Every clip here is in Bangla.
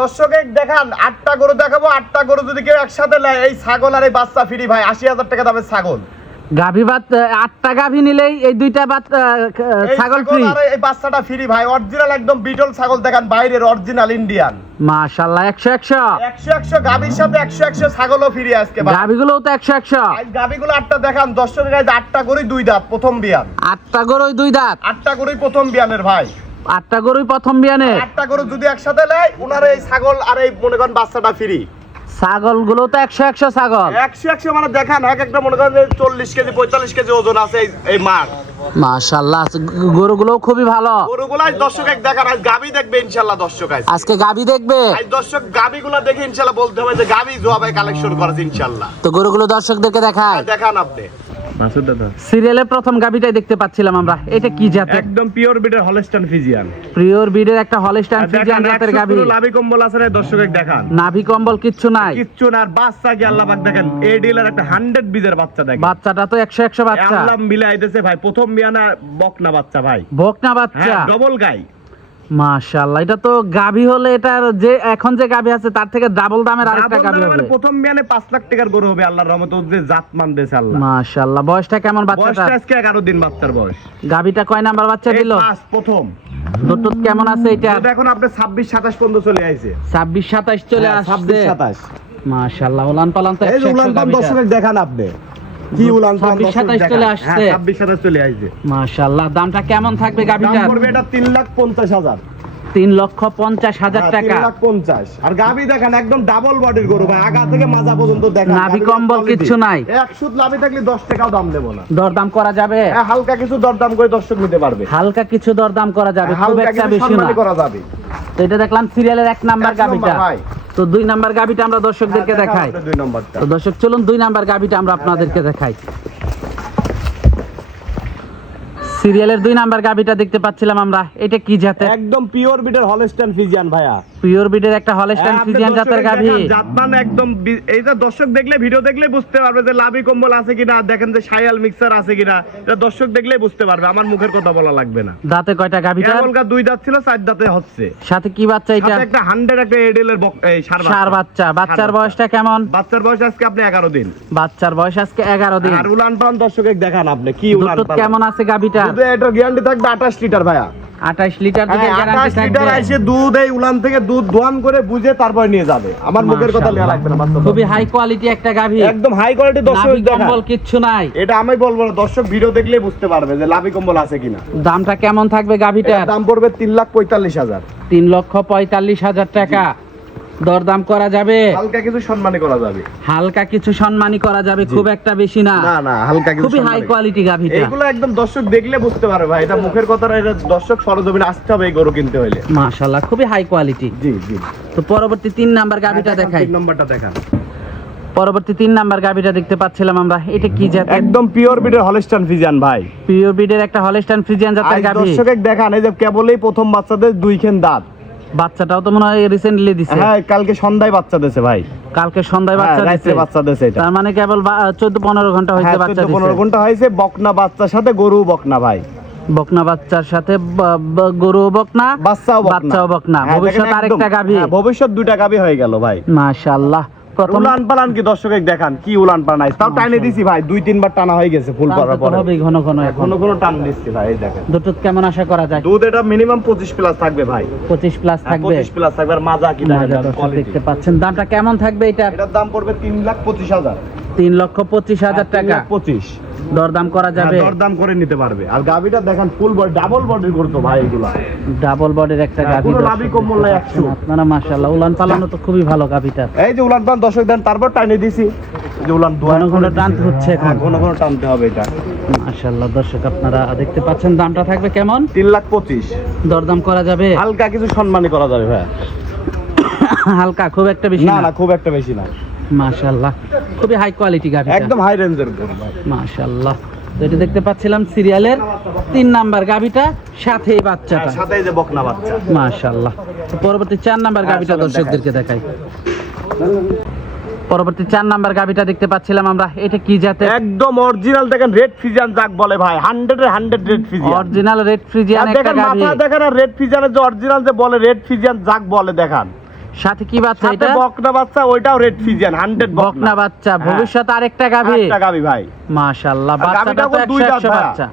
দর্শকে দেখান 8টা গরু দেখাবো, 8টা গরু যদি কেউ একসাথে নেয় এই ছাগল আর এই বাচ্চা ফ্রি ভাই, 80,000 টাকা দামের ছাগল। গাভী বাত 8টা গাভী নিলেই এই দুইটা বাত ছাগল ফ্রি আর এই বাচ্চাটা ফ্রি ভাই, অরিজিনাল একদম বিটল ছাগল দেখান, বাইরের অরিজিনাল ইন্ডিয়ান। মাশাআল্লাহ 100 গাভীর সাথে 100 ছাগলও ফ্রি আজকে ভাই। গাভীগুলোও তো 100 আজ গাভীগুলো 8টা দেখান দর্শকের কাছে, 8টা গরুই দুই দাঁত প্রথম বিয়ান। 8টা গরুই দুই দাঁত, 8টা গরুই প্রথম বিয়ানের ভাই। 8টা গরুই প্রথম বিয়ানে। 8টা গরু যদি একসাথে নেয় ওনার এই ছাগল আর এই মনে করেন বাচ্চাটা ফ্রি। ছাগলগুলো তো 100 ছাগল। 100 মানে দেখান এক একটা মনে করেন 40 কেজি 45 কেজি ওজন আছে এই মাঠ। মাশাআল্লাহ গরুগুলো খুবই ভালো। গরুগুলাই দর্শক এক দেখান, আজ গাবি দেখবে ইনশাআল্লাহ দর্শক। আজকে গাবি দেখবে, আজ দর্শক গাবিগুলো দেখে ইনশাআল্লাহ বলতে হবে যে গাবি জোয়া ভাই কালেকশন করেছে ইনশাআল্লাহ। তো গরুগুলো দর্শকদেরকে দেখায়, দেখান আপনি। মাসুদ দাদা সিরিয়ালে প্রথম গাবিটাই দেখতে পাচ্ছিলাম আমরা, এটা কি জাতের? একদম পিওর বিডের হলস্টাইন ফ্রিজিয়ান। পিওর বিডের একটা হলস্টাইন ফ্রিজিয়ান জাতের গাবি। লাভি কম্বল আছে না দর্শক দেখান, নাভি কম্বল কিচ্ছু নাই, কিচ্ছু না। আর বাচ্চা কি আল্লাহ পাক দেখেন, এই ডিলার একটা 100 বীজের বাচ্চা দেখেন। বাচ্চাটা তো 100 বাচ্চা। আল্লাহ মিলে আইতেছে ভাই, প্রথম বিয়ানা বকনা বাচ্চা ভাই, বকনা বাচ্চা, ডবল গাই। মাশাআল্লাহ এটা তো গাবি হলে এটার যে এখন যে গাবি আছে তার থেকে ডাবল দামের আরেকটা গাবি হবে। প্রথম বিয়ানে 5 লাখ টাকার গরু হবে আল্লাহর রহমতে, যে জাত মান দেছে আল্লাহ। মাশাআল্লাহ বয়সটা কেমন বাচ্চাটার? বয়সটা আজকে 11 দিন বাচ্চার বয়স। গাবিটা কয় নাম্বার বাচ্চা দিল? প্রথম। দুধ কেমন আছে এটা? এখন আপনি 26 27 পর্যন্ত চলে আইছে। 26 27 চলে আসছে। 26 27 মাশাআল্লাহ উলান পালান তো 100 উলান পালান দর্শক দেখান আপনি কি উলান পালান 26 27 চলে আসছে। 26 27 চলে আইছে। মাশাআল্লাহ দামটা কেমন থাকবে গাবিটার? দাম পড়বে এটা 3,50,000। 3,50,000 টাকা। 3,50,000। আর গাবি দেখেন একদম ডাবল বডির গরু ভাই, আগা থেকে মাজা পর্যন্ত দেখেন, নাভি কম্বল কিচ্ছু নাই। এক সুদ লাভি থাকলে 10 টাকাও দাম দেব না। দরদাম করা যাবে? হালকা কিছু দরদাম করে দর্শক নিতে পারবে। হালকা কিছু দরদাম করা যাবে, খুব একটা বেশি না করা যাবে। তো এটা দেখলাম সিরিয়ালের 1 নাম্বার গাবিটা। তো 2 নাম্বার গাবিটা আমরা দর্শকদেরকে দেখাই। 2 নাম্বারটা। তো দর্শক চলুন 2 নাম্বার গাবিটা আমরা আপনাদেরকে দেখাই। সিরিয়ালের 2 নাম্বার গাবিটা দেখতে পাচ্ছিলাম আমরা, এটা কি জাতের? একদম পিওর বিডের হলস্টাইন ফ্রিজিয়ান ভাইয়া। পিওর বিডের একটা হলস্টাইন ফ্রিজিয়ান জাতের গাবি। জাতমান একদম এইটা দর্শক দেখলে ভিডিও দেখলে বুঝতে পারবে যে লাভি কম্বল আছে কিনা, দেখেন যে শায়াল মিক্সার আছে কিনা, এটা দর্শক দেখলেই বুঝতে পারবে, আমার মুখের কথা বলা লাগবে না। দাঁতে কয়টা গাবিটা? এমনকা 2 দাঁত ছিল, 4 দাঁতে হচ্ছে। সাথে কি বাচ্চা এটা? সাথে একটা 100 একটা এডেলের সার বাচ্চা। বাচ্চার বয়সটা কেমন? বাচ্চার বয়স আজকে আপনি 11 দিন। বাচ্চার বয়স আজকে 11 দিন। আর উলান পালান দর্শক দেখান আপনি কি উলান দুধ পালান কেমন আছে গাবিটা? দুধে এটা গ্যারান্টি থাকবে 28 লিটার ভাইয়া। 28 লিটার দুধের গ্যারান্টি 28 থাকবে। লিটার আইছে দুধ এই উলান থেকে দুধ দোয়ান করে বুঝে তারপর নিয়ে যাবে, আমার মুখের কথা নেওয়া লাগবে না। খুবই হাই কোয়ালিটি একটা গাভী, একদম হাই কোয়ালিটি। দর্শক নাভি দেখান, কম্বল কিচ্ছু নাই। এটা আমি বলবো না, দর্শক ভিডিও দেখলেই বুঝতে পারবে যে লাভি কম্বল আছে কিনা। দামটা কেমন থাকবে গাভীটার? দাম পড়বে 3,45,000। 3,45,000 টাকা। দরদাম করা যাবে? হালকা কিছু সম্মানী করা যাবে। হালকা কিছু সম্মানী করা যাবে, খুব একটা বেশি না। না না হালকা কিছু। খুবই হাই কোয়ালিটি গাভীটা। এগুলো একদম দর্শক দেখলে বুঝতে পারবে ভাই, এটা মুখের কথা না, এটা দর্শক সরজমিনে আসতে হবে এই গরু কিনতে হলে। মাশাআল্লাহ খুবই হাই কোয়ালিটি। জি জি। তো পরবর্তী 3 নাম্বার গাভীটা দেখাই। 3 নাম্বারটা দেখান। পরবর্তী 3 নাম্বার গাভীটা দেখতে পাচ্ছিলাম আমরা, এটা কি জাত? একদম পিওর বিডের হলস্টাইন ফ্রিজিয়ান ভাই। পিওর বিডের একটা হলস্টাইন ফ্রিজিয়ান জাতের গাভী। দর্শক দেখান, এই যে কেবলই প্রথম বাচ্চাদের 2 খেন দাঁত। বাচ্চাটাও তো মনে হয় রিসেন্টলি দিছে। হ্যাঁ কালকে সন্ধ্যায় বাচ্চা দিয়েছে ভাই। কালকে সন্ধ্যায় বাচ্চা দিয়েছে। বাচ্চা দিয়েছে এটা। তার মানে কেবল 14-15 ঘন্টা হইছে বাচ্চা দিছে। 14-15 ঘন্টা হইছে। বকনা বাচ্চার সাথে গরু বকনা ভাই। বকনা বাচ্চার সাথে গরু বকনা, বাচ্চাও বকনা। ভবিষ্যৎ আরেকটা গাভী। ভবিষ্যৎ 2টা গাভী হয়ে গেল ভাই। মাশাআল্লাহ। প্রথম উলান পালান কি দর্শক দেখান, কি উলান পালান। তাও টাইনে দিছি ভাই, 2-3 বার টানা হয়ে গেছে ফুল পাওয়ার পরে। হবে ঘন ঘন, ঘন ঘন টান দিচ্ছি ভাই। এই দেখেন দুধ কেমন আশা করা যায়? দুধ এটা মিনিমাম 25 প্লাস থাকবে ভাই। 25 প্লাস থাকবে। 25 প্লাস থাকবে। আর মাজা কি দেখতে পাচ্ছেন। দামটা কেমন থাকবে এটা? এটার দাম পড়বে 3,25,000। 3,25,000 টাকা। 25 দরদাম করা যাবে? দরদাম করে নিতে পারবে। আর গাবিটা দেখেন ফুল বডি, ডাবল বডির করতো ভাই। এগুলা ডাবল বডির একটা গাভী। পুরো লাভি কম্বল নাই 100। আপনারা মাশাআল্লাহ উলান পালানো তো খুবই ভালো গাভীটা। এই যে উলান পালান দর্শক দেন, তারপর টাইনে দিছি যে উলান ঘন ঘন টানতে হচ্ছে এখন। ঘন ঘন টানতে হবে এটা। মাশাআল্লাহ দর্শক আপনারা দেখতে পাচ্ছেন। দামটা থাকবে কেমন? 3,25,000। দরদাম করা যাবে? হালকা কিছু সম্মানী করা যাবে ভাই। হালকা, খুব একটা বেশি না না। না খুব একটা বেশি না। মাশাআল্লাহ খুবই হাই কোয়ালিটি গাভী, একদম হাই রেঞ্জের ভাই। মাশাআল্লাহ। তো এটা দেখতে পাচ্ছিলাম সিরিয়ালের 3 নাম্বার গাভীটা, সাথে এই বাচ্চাটা। সাথে এই যে বকনা বাচ্চা। মাশাআল্লাহ। তো পরবর্তী 4 নাম্বার গাভীটা দর্শকদেরকে দেখাই। পরবর্তী 4 নাম্বার গাভীটা দেখতে পাচ্ছিলাম আমরা, এটা কি জাতের? একদম অরিজিনাল দেখেন রেড ফ্রিজিয়ান যাক বলে ভাই। 100 এর 100 red Friesian. Original red Friesian একটা দেখেন গাভী। মাথা দেখেন, আর রেড ফ্রিজিয়ানের যে অরিজিনাল যে বলে রেড ফ্রিজিয়ান যাক বলে দেখান, সাথে কি বাচ্চা সাথে এটা? বকনা বাচ্চা, ওইটাও রেড ফিজিয়ান 100 বকনা বাচ্চা, ভবিষ্যতে আরেকটা গাভী। একটা গাভী ভাই। মাশাআল্লাহ, আর বাচ্চাটা গাভীটা তো আবার দুই দাঁত 100 ভাইয়া। বাচ্চা।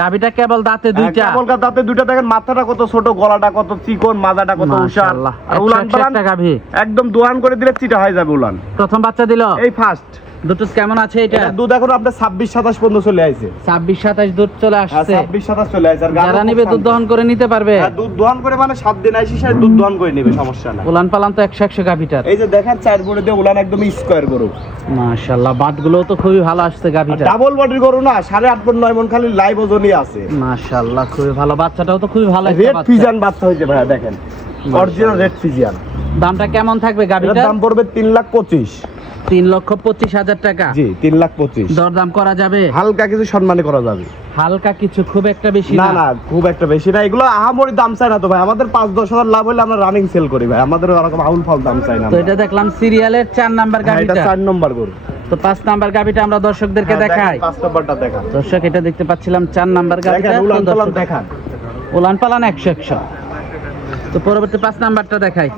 গাভীটা কেবল দাঁতে দুইটা। কেবল দাঁতে দুইটা, দেখেন মাথাটা কত ছোট, গলাটা কত চিকন, মাথাটা কত উষার। মাশাআল্লাহ, আর উলান 100 পালান একটা গাভী। একদম দোয়ান করে দিলে চিটা হয়ে যাবে উলান। প্রথম বাচ্চা দিল, এই ফার্স্ট। দুটো কেমন আছে এটা? এটা দুধ এখন আপনার 26-27 পর্যন্ত চলে আইছে। 26-27 দুধ চলে আসছে। 26-27 চলে আইছে। আর যারা নিবে দুধ দহন করে নিতে পারবে। দুধ দহন করে মানে 7 দিন আইসি সাথে দুধ দহন করে নেবে, সমস্যা নাই। উলান পালান তো 100 গাভীটার। এই যে দেখেন 4 বড়ি দিয়ে উলান একদম স্কয়ার গরু। মাশাআল্লাহ, বাটগুলো তো খুবই ভালো আসছে গাভীটা। ডাবল বডির গরু না, 8.5 মণ 9 মণ খালি লাইভ ওজনই আছে। মাশাআল্লাহ, খুবই ভালো। বাচ্চাটাও তো খুবই ভালো একটা রেড বাচ্চা। ফিজিয়ান বাচ্চা হইছে ভাইয়া, দেখেন অরিজিনাল রেড ফিজিয়ান। দামটা কেমন থাকবে এটার গাভীটার? দাম পড়বে 3,25,000। 3,25,000 টাকা। জি 3,25,000। দরদাম করা যাবে? হালকা কিছু সম্মানী করা যাবে। হালকা কিছু, খুব একটা বেশি না না। না খুব একটা বেশি না, এগুলো আহামরি দাম চাই না তো ভাই। আমাদের 5-10 হাজার লাভ হলে আমরা রানিং সেল করি ভাই, আমাদের ওরকম আউল ফাউল দাম চাই না। তো এটা দেখলাম সিরিয়ালের 4 নাম্বার হ্যাঁ, এটা গাভীটা। 4 নম্বর গরু। তো 5 নাম্বার গাভীটা আমরা দর্শকদেরকে হ্যাঁ, দেখাই। দেখেন 5 নম্বরটা দেখান। দর্শক, এটা দেখতে পাচ্ছিলাম 4 নাম্বার গাভীটা। দেখেন উলান তো পালান দর্শক, দেখান। উলান পালান 100। তো পরবর্তী 5 নাম্বারটা দেখাই।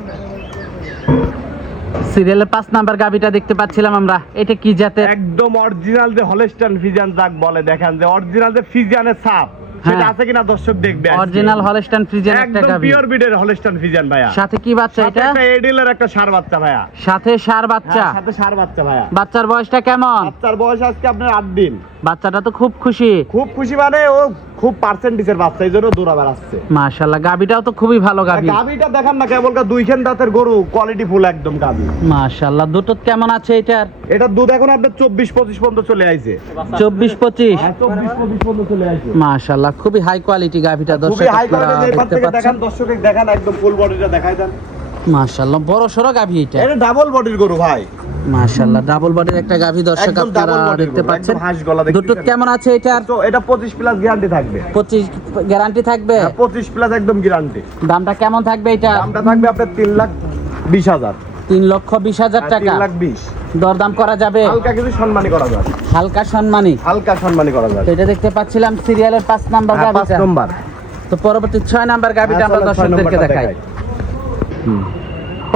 সিরিয়ালের 5 নাম্বার গাভীটা দেখতে পাচ্ছিলাম আমরা। এটা কি জাতের? একদম অরিজিনাল যে হলস্টাইন ফিজিয়ান যাক বলে, দেখেন যে অরিজিনাল যে ফিজিয়ানের ছাপ সেটা হ্যাঁ। আছে কিনা দর্শক দেখবে আজকে। অরিজিনাল হলস্টাইন ফ্রিজিয়ান একটা একদম গাভী। পিওর ব্রিডের হলস্টাইন ফিজিয়ান ভাইয়া। সাথে কি বাচ্চা সাথে এটা? একটা এডিলের একটা ষাঁড় বাচ্চা ভাইয়া। সাথে ষাঁড় বাচ্চা। হ্যাঁ, সাথে ষাঁড় বাচ্চা ভাইয়া। বাচ্চার বয়সটা কেমন? বাচ্চার বয়স আজকে আপনার 8 দিন। বাচ্চাটা তো খুব খুশি। খুব খুশি মানে ও খুব পার্সেন্টেজের বাচ্চা, এই জন্য দৌড়াবার আসছে। মাশাআল্লাহ, গাভীটাও তো খুবই ভালো গাভী। গাভীটা দেখেন না, কেবল 2 খান দাঁতের গরু, কোয়ালিটি ফুল একদম গাভী। মাশাআল্লাহ, দুটো কেমন আছে এটার? এটার দুধ এখন আপনার 24-25 পর্যন্ত চলে আইছে। 24-25। হ্যাঁ, 24-25 পর্যন্ত চলে আইছে। মাশাআল্লাহ, খুবি হাই কোয়ালিটি গাভীটা। দর্শক খুবই হাই আপনারা কোয়ালিটি। এই পাশ দেখতে থেকে পাচ্ছেন। দেখেন, দর্শক দেখান একদম ফুল বডিটা দেখাই দেন। মাশাআল্লাহ, বড় সরো গাভী এটা। এটা ডাবল বডির গরু ভাই। মাশাআল্লাহ, ডাবল বডির একটা গাভী। দর্শক একদম আপনারা ডাবল বডির দেখতে গরু, পাচ্ছেন। একদম হাঁস গলা। দুটো কেমন আছে এটার? তো এটা 25 প্লাস গ্যারান্টি থাকবে। 25 গ্যারান্টি থাকবে। 25 প্লাস একদম গ্যারান্টি। দামটা কেমন থাকবে এটা? দামটা থাকবে আপনার 3,20,000। 3,20,000 টাকা। 3,20,000। দরদাম করা যাবে? হালকা কিছু সম্মানী করা যাবে। হালকা সম্মানী। হালকা সম্মানী করা যাবে। তো এটা দেখতে পাচ্ছিলাম সিরিয়ালের 5 নাম্বার হ্যাঁ, 5 গাভীটা। নম্বর। তো পরবর্তী 6 নাম্বার গাভীটা হ্যাঁ, আমরা চলেন, 6 দর্শকদেরকে নম্বরটা দেখাই। দেখাই।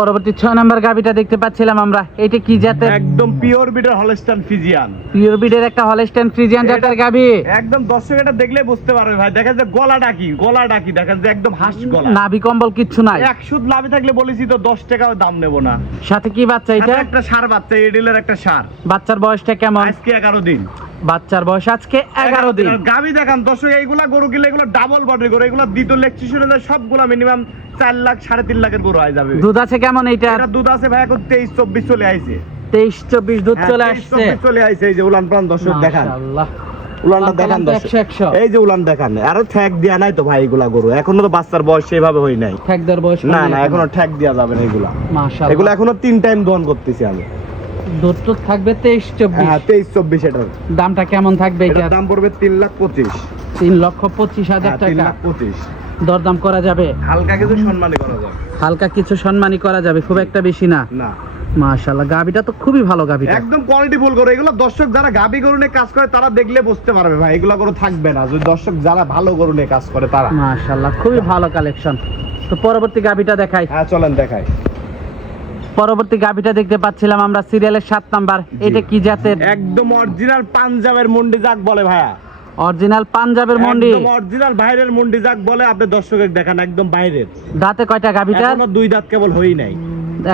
পরবর্তী 6 নাম্বার গাভীটা দেখতে পাচ্ছিলাম আমরা। এটা কি জাতের? একদম পিওর ব্রিডের হলস্টাইন ফিজিয়ান। পিওর ব্রিডের একটা হলস্টাইন ফ্রিজিয়ান জাতের গাভী। একদম দর্শক এটা দেখলে বুঝতে পারবে ভাই। দেখেন যে গলাটা কি, গলাটা কি দেখেন যে একদম হাঁস গলা। নাভি কম্বল কিচ্ছু নাই। এক সুদ লাভে থাকলে বলেছি তো 10 টাকাও দাম নেব না। সাথে কি বাচ্চা এটা? সাথে একটা ষাঁড় বাচ্চা, এডিলের একটা ষাঁড়। বাচ্চার বয়সটা কেমন? আজকে 11 দিন। বাচ্চার বয়স আজকে 11 দিন। গাবি দেখান দর্শক, এইগুলা গরু কিনলে এগুলো ডাবল বডির গরু, এগুলো দ্বিতীয় লেকচি শুনে যায় সবগুলা মিনিমাম 4 লাখ 3.5 লাখের গরু হয়ে যাবে। দুধ আছে কেমন এইটা? এটা দুধ আছে ভাই এখন 23-24 চলে আইছে। 23-24 দুধ হ্যাঁ, চলে 23-24 আসছে। চলে আইছে। এই যে উলান পালান দর্শক দেখান। মাশাআল্লাহ, উলানটা দেখান দর্শক। 100। এই যে উলান দেখান। আরো ঠ্যাক দেয়া নাই তো ভাই এগুলা গরু, এখনো তো বাচ্চার বয়স সেভাবে হই নাই। ঠেকদার বয়স না না এখনো ঠ্যাক দেয়া যাবে না এগুলা। মাশাআল্লাহ, এগুলো এখনো 3 টাইম দহন করতেছি আমি। দুধ তো থাকবে 23-24। হ্যাঁ 23-24 এটার। দামটা কেমন থাকবে এটার এটা? দাম পড়বে 3,25,000। 3,25,000 টাকা। 3,25,000। দরদাম করা যাবে? হালকা কিছু সম্মানী করা যাবে। হালকা কিছু সম্মানী করা যাবে, খুব একটা বেশি না। না মাশাআল্লাহ, গাভীটা তো খুবই ভালো গাভীটা। একদম কোয়ালিটি ফুল গরু। এগুলো দর্শক যারা গাবি গরু নিয়ে কাজ করে তারা দেখলে বুঝতে পারবে ভাই, এগুলো গরু থাকবে না যদি দর্শক যারা ভালো গরু নিয়ে কাজ করে তারা। মাশাআল্লাহ, খুবই ভালো কালেকশন। তো পরবর্তী গাভীটা দেখাই। হ্যাঁ চলেন দেখাই। পরবর্তী গাভীটা দেখতে পাচ্ছিলাম আমরা সিরিয়ালের 7 নাম্বার। এটা কি জাতের? একদম অরিজিনাল পাঞ্জাবের মুন্ডি যাক বলে ভাইয়া। অরিজিনাল পাঞ্জাবের মন্ডি। একদম অরিজিনাল বাইরের মুন্ডি যাক বলে, আপনি দর্শকের দেখান একদম বাইরের। দাঁতে কয়টা গাভীটা? এখনো 2 দাঁত কেবল হই নাই।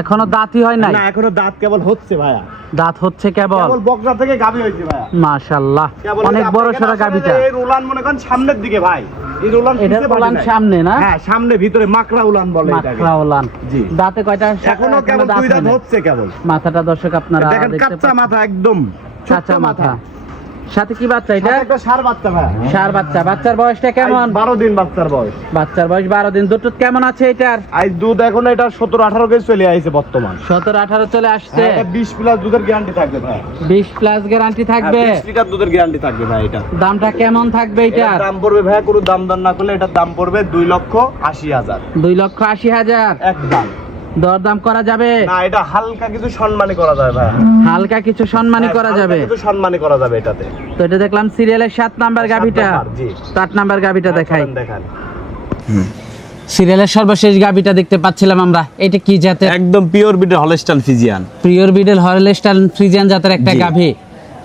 এখনো দাঁতই হয় নাই? না এখনো দাঁত কেবল হচ্ছে ভাইয়া। দাঁত হচ্ছে কেবল। কেবল বকনা থেকে গাবি হইছে ভাইয়া। মাশাআল্লাহ, কেবল অনেক এই বড় আপনি সরা এখানে গাভীটা। আসলে এই উলান মনে করেন সামনের দিকে ভাই। এই উলান এটা পিছে উলান বাড়ি নাই। সামনে না? হ্যাঁ সামনে ভিতরে মাকড়া উলান বলে এটাকে। মাকড়া উলান। জি। দাঁতে কয়টা? এখনো কেবল 2 দাঁত হচ্ছে কেবল। মাথাটা দর্শক আপনারা দেখেন দেখতে কাঁচা পাচ্ছেন। মাথা একদম কাঁচা মাথা। সাথে কি বাচ্চা এটা? সাথে একটা ষাঁড় বাচ্চা ভাইয়া। ষাঁড় বাচ্চা। বাচ্চার বয়সটা কেমন? 12 দিন বাচ্চার বয়স। বাচ্চার বয়স 12 দিন। দুধ কেমন আছে এটার? আজ দুধ এখন এটা 17-18 কেজি চলে আইছে বর্তমান। 17-18 চলে আসছে। হ্যাঁ, এটা 20 প্লাস দুধের গ্যারান্টি থাকবে ভাই। 20 প্লাস গ্যারান্টি থাকবে। 20 লিটার দুধের গ্যারান্টি থাকবে ভাই এটা। দামটা কেমন থাকবে এটার এটার? দাম পড়বে ভাই, কোনো দাম দর না করলে এটার দাম পড়বে 2,80,000। 2,80,000। একদম। দরদাম করা যাবে? না এটা হালকা কিছু সম্মানী করা যায় ভাই। হালকা কিছু সম্মানী করা হালকা যাবে। কিছু সম্মানী করা যাবে এটাতে। তো এটা দেখলাম সিরিয়ালের 7 নাম্বার গাভীটা। নাম্বার, জি। 8 নাম্বার গাভীটা দেখাই। দেখান। সিরিয়ালের সর্বশেষ গাবিটা দেখতে পাচ্ছিলাম আমরা, এটা কি জাতের? একদম পিওর বিটের হলস্টাইন ফ্রিজিয়ান। পিওর বিডেল হলস্টাইন ফ্রিজিয়ান জাতের একটা জি। গাভী।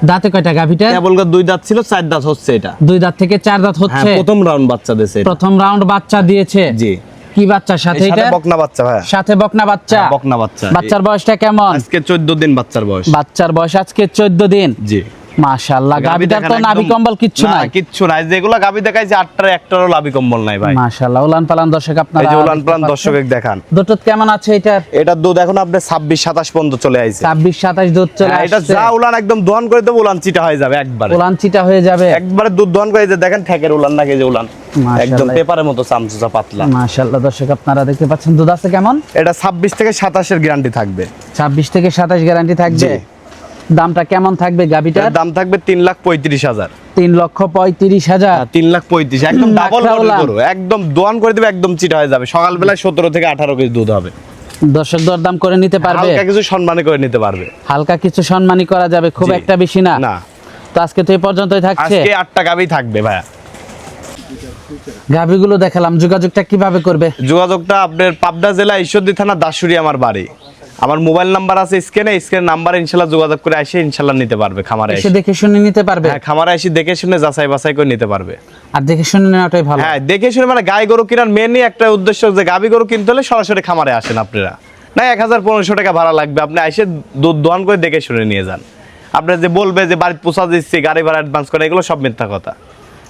দাঁতে কয়টা গাভীটা? কেবল 2 দাঁত ছিল, 4 দাঁত হচ্ছে এটা। 2 দাঁত থেকে 4 দাঁত হ্যাঁ, হচ্ছে। প্রথম রাউন্ড বাচ্চা দিয়েছে এটা। প্রথম রাউন্ড বাচ্চা দিয়েছে। জি। কি বাচ্চার সাথে এর এটা? সাথে বকনা বাচ্চা ভাই। সাথে বকনা বাচ্চা। হ্যাঁ, বকনা বাচ্চা। বাচ্চার বয়সটা কেমন? আজকে 14 দিন বাচ্চার বয়স। বাচ্চার বয়স আজকে 14 দিন। জি। মাশাআল্লাহ, গাভী গাভীটার তো দেখেন নাভি একদম- কম্বল কিচ্ছু না, নাই। কিচ্ছু নাই। যেগুলো গাভী দেখাইছে 8টার একটারও লাভি কম্বল নাই ভাই। মাশাআল্লাহ, উলান পালান দর্শক আপনারা এই যে উলান দেখতে পালান পাচ্ছেন। দর্শক দেখান। দুধ কেমন আছে এটার? এটার দুধ এখন আপনার 26-27 পর্যন্ত চলে আইছে। 26-27 দুধ চলে হ্যাঁ, এটা আসছে। যা উলান একদম দোয়ান করে দেবো, উলান চিটা হয়ে যাবে একবারে। উলান চিটা হয়ে যাবে একবারে দুধ দোয়ান করে, এই যে দেখেন ঠেকের উলান নাকি, যে উলান মাশাআল্লাহ। একদম পেপারের মতো চামচুচা পাতলা। মাশাআল্লাহ দর্শক আপনারা দেখতে পাচ্ছেন। দুধ আছে কেমন? এটা 26 থেকে 27 এর গ্যারান্টি থাকবে। 26 থেকে 27 গ্যারান্টি থাকবে। জি। দামটা কেমন থাকবে গাবিটার? এটার দাম থাকবে 3,35,000। 3,35,000। 3,35,000 একদম ডাবল মাখরা উলান। গরু, একদম দোয়ান করে দিবে, একদম চিটা হয়ে যাবে। সকালবেলায় 17 থেকে 18 কেজি দুধ হবে। দর্শক দরদাম করে নিতে পারবে, হালকা কিছু সম্মানী করে নিতে পারবে। হালকা কিছু সম্মানী করা যাবে, খুব জি। একটা বেশি না। না, তো আজকে তো এই পর্যন্তই থাকছে। আজকে 8টা গাভী থাকবে ভাইয়া। গাবিগুলো দেখালাম, যোগাযোগটা কিভাবে করবে? যোগাযোগটা আপনার পাবনা জেলা ঈশ্বরদী থানা দাসুরি আমার বাড়ি। আমার মোবাইল নাম্বার আছে স্ক্রিনে নাম্বারে ইনশাআল্লাহ যোগাযোগ করে এসে ইনশাআল্লাহ নিতে পারবে। খামারে এসে এসে দেখে শুনে নিতে পারবে। হ্যাঁ, খামারে এসে দেখে শুনে যাচাই বাছাই করে নিতে পারবে। আর দেখে শুনে নেওয়াটাই ভালো। হ্যাঁ, দেখে শুনে মানে গাই গরু কেনার মেনই একটা উদ্দেশ্য যে গাভী গরু কিনতে হলে সরাসরি খামারে আসেন আপনারা। না 1,000-1,500 টাকা ভাড়া লাগবে, আপনি এসে দুধ দোয়ান করে দেখে শুনে নিয়ে যান। আপনার যে বলবে যে বাড়িতে পোষা দিচ্ছি, গাড়ি ভাড়া অ্যাডভান্স করে, এগুলো সব মিথ্যা কথা।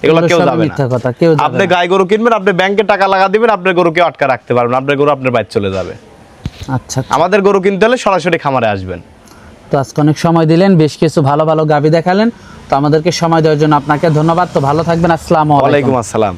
এগুলো কেউ সব যাবে না। মিথ্যা কথা, কেউ যাবে আপনি না। গাই গরু কিনবেন, আপনি ব্যাংকে টাকা লাগা দিবেন, আপনার গরুকে আটকা রাখতে পারবেন, আপনার গরু আপনার বাইরে চলে যাবে। আচ্ছা, আমাদের গরু কিনতে হলে সরাসরি খামারে আসবেন। তো আজকে অনেক সময় দিলেন, বেশ কিছু ভালো ভালো গাবি দেখালেন। তো আমাদেরকে সময় দেওয়ার জন্য আপনাকে ধন্যবাদ। তো ভালো থাকবেন। আসসালামু আলাইকুম। ওয়ালাইকুম আসসালাম।